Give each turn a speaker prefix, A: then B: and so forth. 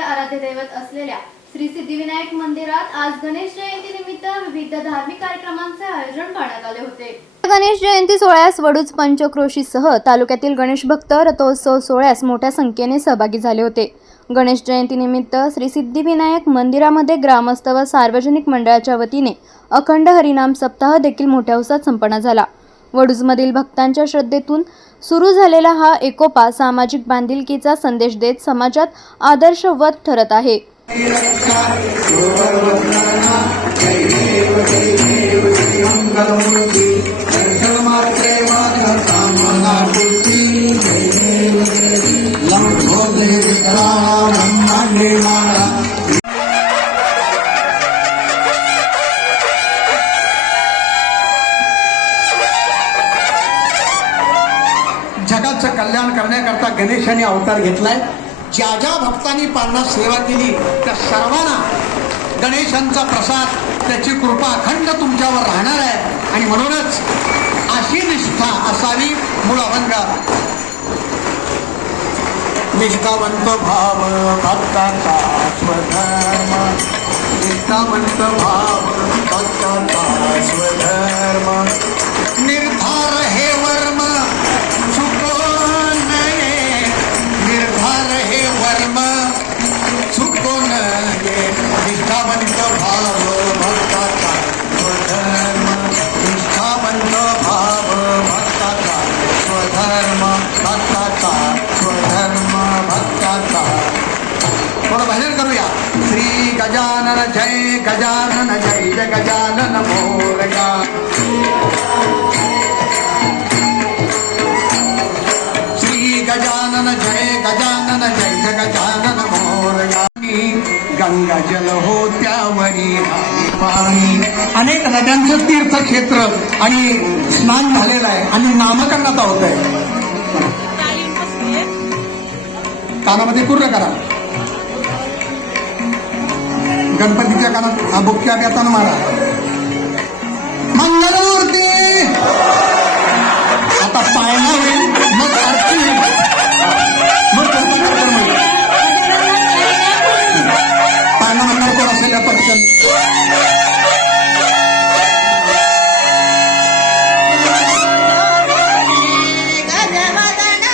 A: आराध्य दैवत असलेल्या श्री सिद्धिविनायक मंदिरात आज गणेश जयंती निमित्त विविध धार्मिक कार्यक्रमांचे आयोजन करण्यात आले होते. गणेश जयंती सोहळ्यास वडूज पंचक्रोशीसह तालुक्यातील गणेश भक्त रथोत्सव सोहळ्यास मोठ्या संख्येने सहभागी झाले होते. गणेश जयंतीनिमित्त श्री सिद्धिविनायक मंदिरामध्ये ग्रामस्थ व सार्वजनिक मंडळाच्या वतीने अखंड हरिनाम सप्ताह देखील मोठ्या उत्साहात संपन्न झाला. वडूजमधील भक्तांच्या श्रद्धेतून सुरू झालेला हा एकोपा सामाजिक बांधिलकीचा संदेश देत समाजात आदर्शवत ठरत आहे.
B: जगाचं कल्याण करण्याकरता गणेशाने अवतार घेतलाय. ज्या ज्या भक्तांनी पारणा सेवा केली त्या सर्वांना गणेशांचा प्रसाद त्याची कृपा अखंड तुमच्यावर राहणार आहे. आणि म्हणूनच अशी निष्ठा असावी मूळ अभंग. निष्ठावंत भाव भक्ताचा स्वधर्म. निष्ठावंत भाव थोडं भजन करूया. श्री गजानन जय गजानन जय जय गजानन मोरगा. श्री गजानन जय गजानन जय जय गजानन मोरगा. गंगा जल हो त्यावरी पाणी. अनेक नद्यांचं तीर्थक्षेत्र आणि स्नान झालेलं आहे आणि नामकरणात होत आहे? कानामध्ये पूर्ण करा. गणपतीच्या कानात हा बुक्क्या देताना मारा मंगलमूर्ती आता पाळणा होईल मग आरती होईल मग गणपती होईल पाळणा म्हणणार कोण असेल या पटकन
C: गजवदना